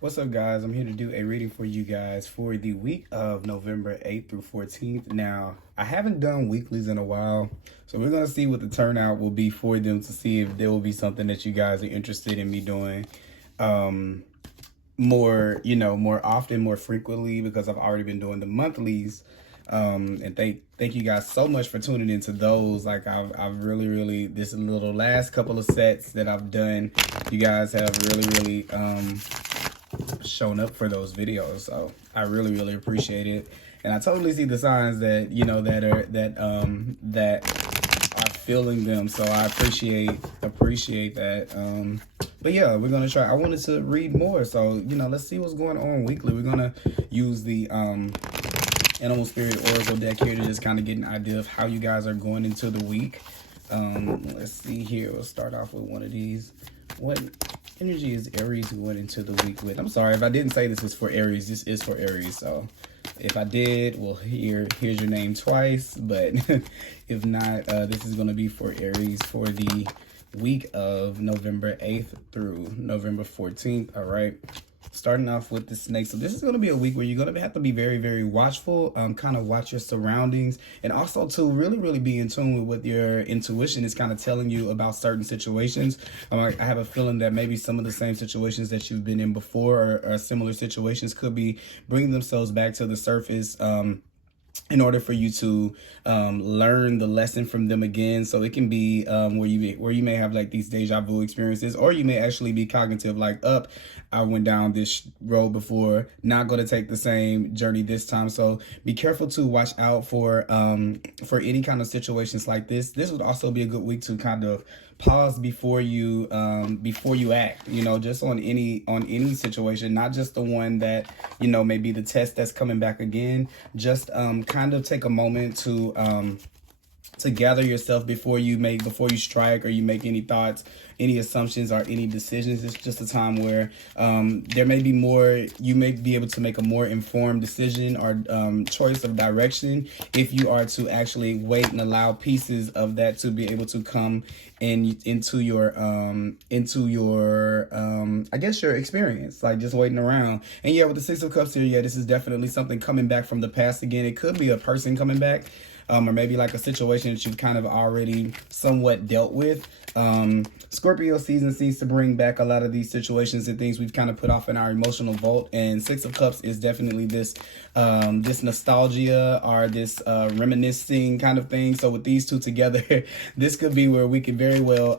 What's up, guys? I'm here to do a reading for you guys for the week of November 8th through 14th. Now, I haven't done weeklies in a while, so we're going to see what the turnout will be for them to see if there will be something that you guys are interested in me doing more, more often, more frequently, because I've already been doing the monthlies. And thank you guys so much for tuning into those. Like I've really this little last couple of sets that I've done, you guys have really shown up for those videos, so I really appreciate it. And I totally see the signs that that are feeling them, so I appreciate that. But yeah, we're gonna try. I wanted to read more, so let's see what's going on weekly. We're gonna use the Animal Spirit Oracle deck here to just kind of get an idea of how you guys are going into the week. Let's see here. We'll start off with one of these. What energy is Aries going into the week with? I'm sorry if I didn't say this is for Aries. This is for Aries. So if I did, well, here's your name twice. But if not, this is going to be for Aries for the week of November 8th through November 14th. All right. Starting off with the snake. So this is going to be a week where you're going to have to be very watchful, kind of watch your surroundings, and also to really be in tune with what your intuition is kind of telling you about certain situations. I have a feeling that maybe some of the same situations that you've been in before or similar situations could be bringing themselves back to the surface, in order for you to learn the lesson from them again. So it can be where you may have like these deja vu experiences, or you may actually be cognitive, like, I went down this road before, not going to take the same journey this time. So be careful to watch out for any kind of situations like this. This would also be a good week to kind of pause before you act, just on any situation, not just the one that may be the test that's coming back again. Just kind of take a moment to gather yourself before you strike, or you make any thoughts, any assumptions, or any decisions. It's just a time where there may be more, you may be able to make a more informed decision or choice of direction if you are to actually wait and allow pieces of that to be able to come into your I guess your experience, like just waiting around. And yeah, with the Six of Cups here, yeah, this is definitely something coming back from the past again. It could be a person coming back, or maybe like a situation that you've kind of already somewhat dealt with. Scorpio season seems to bring back a lot of these situations and things we've kind of put off in our emotional vault. And Six of Cups is definitely this nostalgia, or this reminiscing kind of thing. So with these two together, this could be where we could very well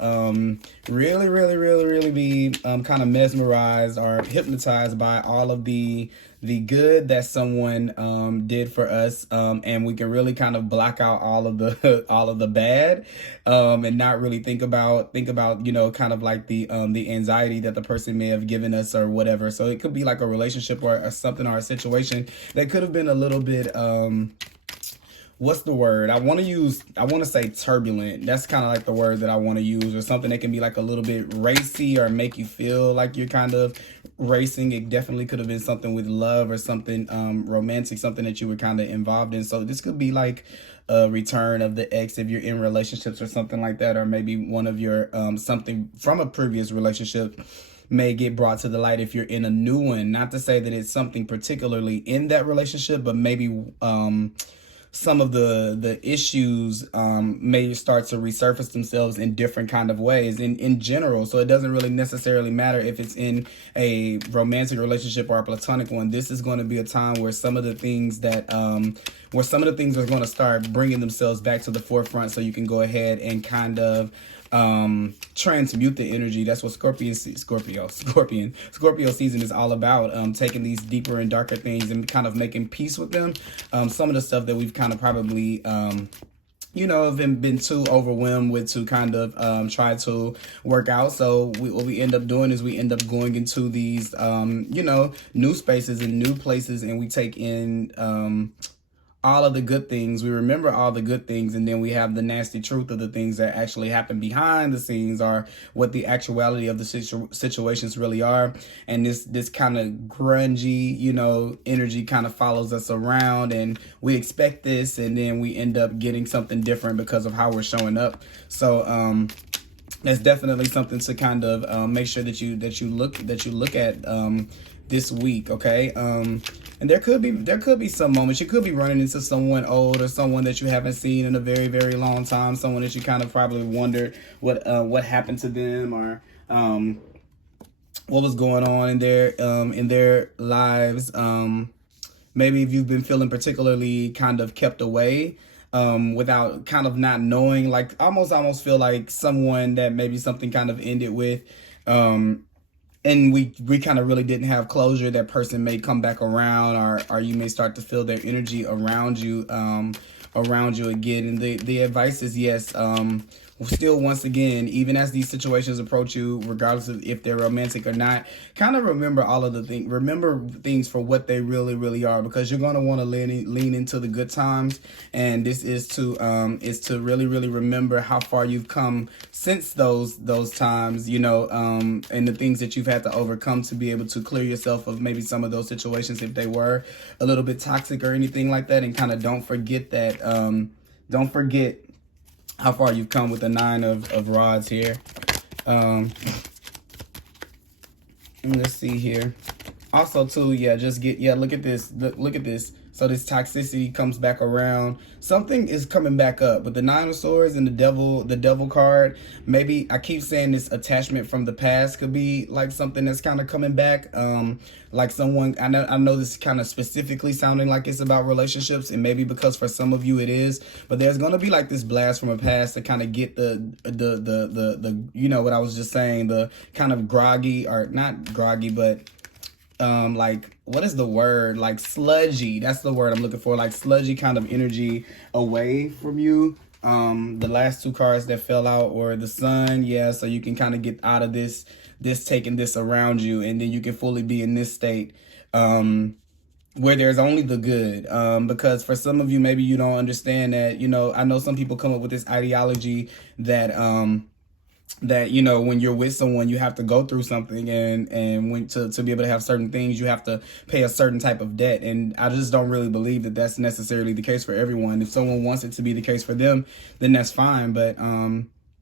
really be kind of mesmerized or hypnotized by all of the good that someone did for us, and we can really kind of block out all of the bad, and not really think about kind of like the anxiety that the person may have given us or whatever. So it could be like a relationship or something, or a situation that could have been a little bit what's the word I want to say turbulent. That's kind of like the word that I want to use, or something that can be like a little bit racy or make you feel like you're kind of racing. It definitely could have been something with love, or something romantic, something that you were kind of involved in. So this could be like a return of the ex if you're in relationships or something like that, or maybe one of your something from a previous relationship may get brought to the light if you're in a new one. Not to say that it's something particularly in that relationship, but maybe some of the issues may start to resurface themselves in different kind of ways in general. So it doesn't really necessarily matter if it's in a romantic relationship or a platonic one. This is going to be a time where some of the things are going to start bringing themselves back to the forefront, so you can go ahead and kind of transmute the energy. That's what Scorpio season is all about, taking these deeper and darker things and kind of making peace with them. Some of the stuff that we've kind of probably have been too overwhelmed with to kind of try to work out. So what we end up doing is we end up going into these new spaces and new places, and we take in all of the good things. We remember all the good things, and then we have the nasty truth of the things that actually happen behind the scenes, or what the actuality of the situations really are. And this kind of grungy, energy kind of follows us around, and we expect this, and then we end up getting something different because of how we're showing up. So that's definitely something to kind of make sure that you look at this week, okay? And there could be some moments you could be running into someone old or someone that you haven't seen in a very, very long time, someone that you kind of probably wondered what happened to them, or what was going on in their lives. Maybe if you've been feeling particularly kind of kept away, without kind of not knowing, like almost feel like someone that maybe something kind of ended with, and we kind of really didn't have closure. That person may come back around, or you may start to feel their energy around you again. And the advice is, yes, still, once again, even as these situations approach you, regardless of if they're romantic or not, kind of remember all of the things. Remember things for what they really, really are, because you're going to want to lean into the good times. And this is to really, really remember how far you've come since those times, you know, and the things that you've had to overcome to be able to clear yourself of maybe some of those situations if they were a little bit toxic or anything like that. And kind of don't forget that, don't forget how far you've come with the 9 of rods here. Let's see here. Also, too, yeah, look at this. Look at this. So this toxicity comes back around. Something is coming back up. But the 9 of Swords and the devil card, maybe I keep saying this attachment from the past could be like something that's kind of coming back. Like someone, I know this is kind of specifically sounding like it's about relationships, and maybe because for some of you it is, but there's gonna be like this blast from a past to kind of get the you know what I was just saying, the kind of groggy, or not groggy, but like, what is the word, like sludgy, that's the word I'm looking for, like sludgy kind of energy away from you. The last 2 cards that fell out, or the Sun, yeah, so you can kind of get out of this taking this around you, and then you can fully be in this state where there's only the good, because for some of you, maybe you don't understand that, you know, I know some people come up with this ideology that that, you know, when you're with someone, you have to go through something, and when to be able to have certain things, you have to pay a certain type of debt. And I just don't really believe that that's necessarily the case for everyone. If someone wants it to be the case for them, then that's fine. But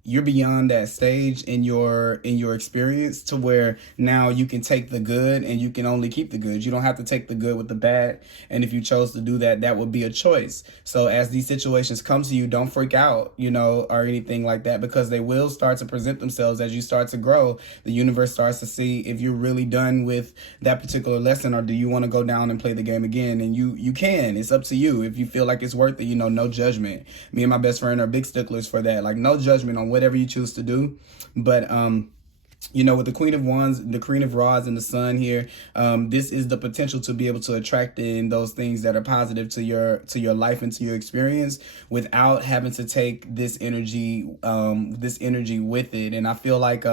you're beyond that stage in your experience to where now you can take the good and you can only keep the good. You don't have to take the good with the bad. And if you chose to do that, that would be a choice. So as these situations come to you, don't freak out, you know, or anything like that, because they will start to present themselves as you start to grow. The universe starts to see if you're really done with that particular lesson, or do you want to go down and play the game again? And you can. It's up to you. If you feel like it's worth it, you know, no judgment. Me and my best friend are big sticklers for that. Like, no judgment on whatever you choose to do. But you know, with the Queen of Wands, the Queen of Rods, and the Sun here, this is the potential to be able to attract in those things that are positive to your life and to your experience, without having to take this energy with it. And I feel like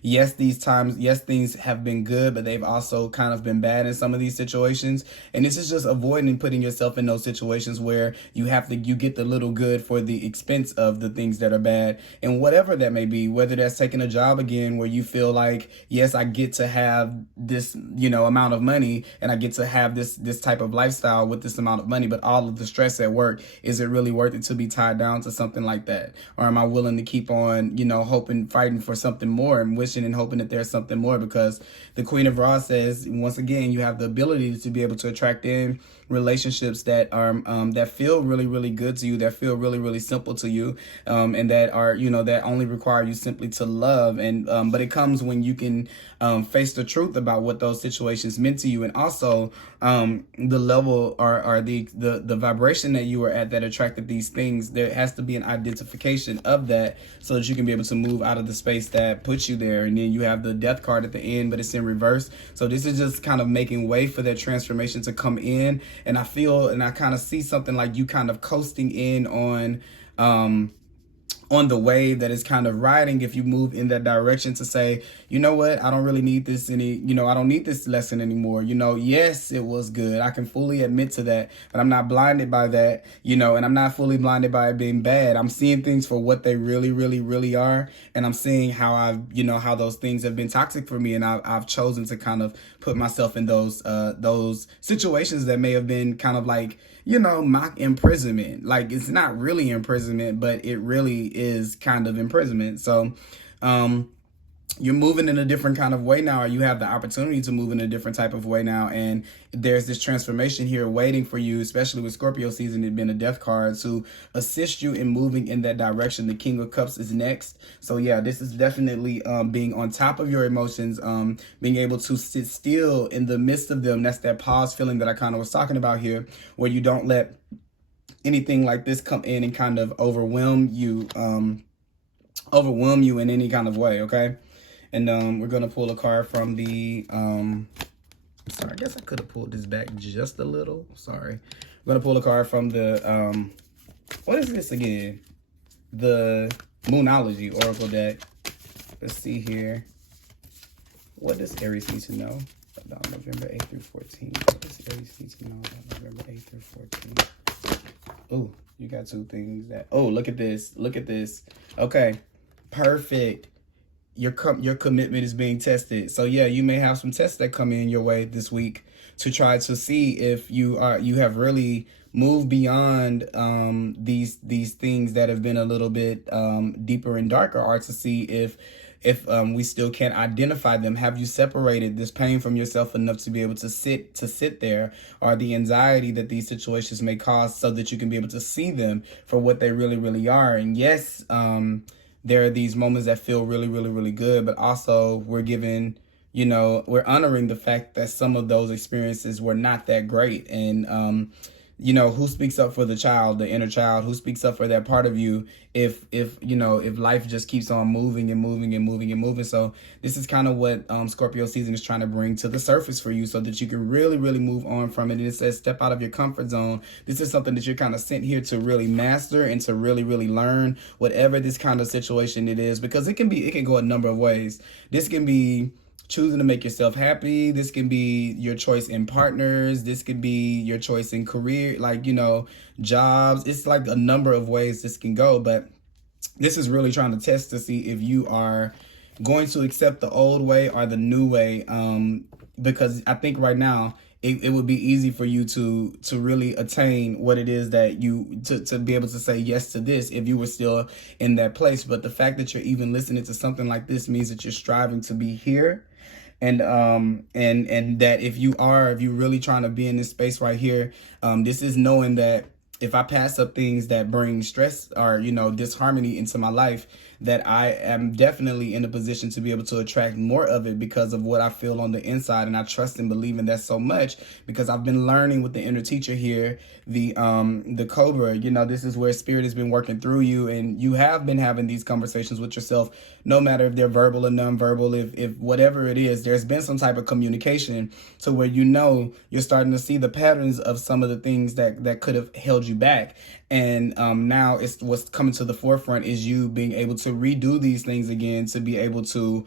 yes, things have been good, but they've also kind of been bad in some of these situations. And this is just avoiding putting yourself in those situations where you get the little good for the expense of the things that are bad. And whatever that may be, whether that's taking a job again where you feel like, yes, I get to have this, you know, amount of money, and I get to have this type of lifestyle with this amount of money, but all of the stress at work, is it really worth it to be tied down to something like that? Or am I willing to keep on, you know, fighting for something more, and wishing and hoping that there's something more? Because the Queen of Rods says, once again, you have the ability to be able to attract in relationships that are that feel really, really good to you, that feel really, really simple to you, and that are, you know, that only require you simply to love. And but it comes when you can face the truth about what those situations meant to you, and also the level or the vibration that you were at that attracted these things. There has to be an identification of that, so that you can be able to move out of the space that puts you there. And then you have the Death card at the end, but it's in reverse. So this is just kind of making way for that transformation to come in. And I feel, and I kind of see something like you kind of coasting in on the wave that is kind of riding, if you move in that direction to say, you know what, I don't really need this I don't need this lesson anymore. You know, yes, it was good. I can fully admit to that, but I'm not blinded by that, you know, and I'm not fully blinded by it being bad. I'm seeing things for what they really, really, really are. And I'm seeing how how those things have been toxic for me. And I've chosen to kind of put myself in those situations that may have been kind of like, you know, mock imprisonment. Like, it's not really imprisonment, but it really is kind of imprisonment. So you're moving in a different kind of way now, or you have the opportunity to move in a different type of way now. And there's this transformation here waiting for you, especially with Scorpio season, it being a death card, to assist you in moving in that direction. The King of Cups is next. So yeah, this is definitely being on top of your emotions, being able to sit still in the midst of them. That's that pause feeling that I kind of was talking about here, where you don't let anything like this come in and kind of overwhelm you in any kind of way, okay? And we're gonna pull a card from the sorry, I guess I could have pulled this back just a little. Sorry. We're gonna pull a card from the what is this again? The Moonology Oracle deck. Let's see here. What does Aries need to know about November 8th through 14th? What does Aries need to know about November 8th through 14th? Oh, you got two things that, oh, look at this. Look at this. Okay, perfect. Your commitment is being tested. So yeah, you may have some tests that come in your way this week to try to see if you have really moved beyond these things that have been a little bit deeper and darker, or to see if we still can't identify them. Have you separated this pain from yourself enough to be able to sit there, or the anxiety that these situations may cause, so that you can be able to see them for what they really, really are? And yes, there are these moments that feel really, really, really good, but also we're given, we're honoring the fact that some of those experiences were not that great. And, who speaks up for the child, the inner child? Who speaks up for that part of you if life just keeps on moving and moving and moving and moving? So this is kind of what Scorpio season is trying to bring to the surface for you, so that you can really, really move on from it. And it says step out of your comfort zone. This is something that you're kind of sent here to really master and to really, really learn, whatever this kind of situation it is, because it can go a number of ways. This can be choosing to make yourself happy. This can be your choice in partners. This could be your choice in career, jobs. It's like a number of ways this can go, but this is really trying to test to see if you are going to accept the old way or the new way. Because I think right now it would be easy for you to really attain what it is that to be able to say yes to this if you were still in that place. But the fact that you're even listening to something like this means that you're striving to be here. And that if you're really trying to be in this space right here, this is knowing that if I pass up things that bring stress or, disharmony into my life, that I am definitely in a position to be able to attract more of it because of what I feel on the inside. And I trust and believe in that so much because I've been learning with the inner teacher here, the Cobra. This is where spirit has been working through you, and you have been having these conversations with yourself, no matter if they're verbal or nonverbal, if whatever it is, there's been some type of communication to where you're starting to see the patterns of some of the things that could have held you back. And now it's what's coming to the forefront is you being able to redo these things again, to be able to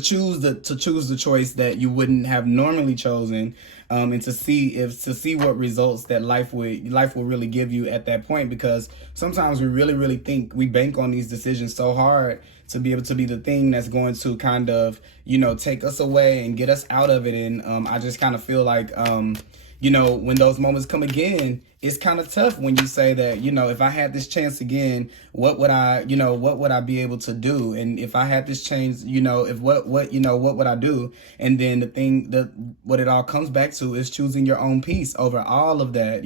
choose the choice that you wouldn't have normally chosen, and to see what results that life will really give you at that point. Because sometimes we really, really think we bank on these decisions so hard to be able to be the thing that's going to kind of take us away and get us out of it. And I just kind of feel like when those moments come again, it's kind of tough when you say that, if I had this chance again, what would I be able to do? And if I had this chance, what would I do? And then what it all comes back to is choosing your own peace over all of that.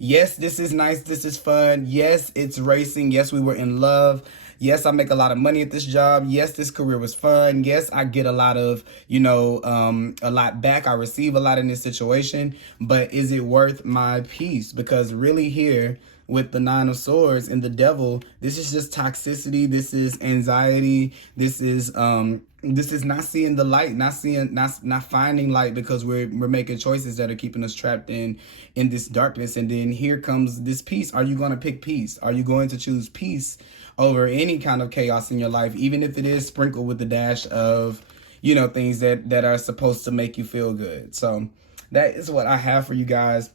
Yes, this is nice. This is fun. Yes, it's racing. Yes, we were in love. Yes, I make a lot of money at this job. Yes, this career was fun. Yes, I get a lot of, a lot back. I receive a lot in this situation. But is it worth my peace? Because really here with the Nine of Swords and the Devil, this is just toxicity. This is anxiety. This is not seeing the light, not finding light, because we're making choices that are keeping us trapped in this darkness. And then here comes this peace. Are you going to pick peace? Are you going to choose peace over any kind of chaos in your life, even if it is sprinkled with the dash of, things that are supposed to make you feel good? So that is what I have for you guys.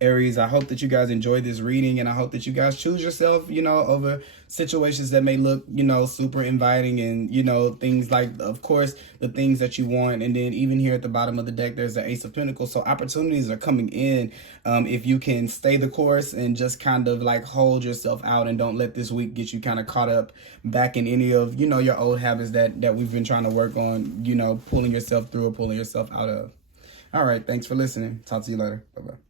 Aries, I hope that you guys enjoyed this reading, and I hope that you guys choose yourself, you know, over situations that may look, you know, super inviting, and, you know, things like, of course, the things that you want. And then even here at the bottom of the deck, there's the Ace of Pentacles. So opportunities are coming in if you can stay the course and just kind of like hold yourself out, and don't let this week get you kind of caught up back in any of, you know, your old habits that we've been trying to work on, you know, pulling yourself through or pulling yourself out of. All right. Thanks for listening. Talk to you later. Bye-bye.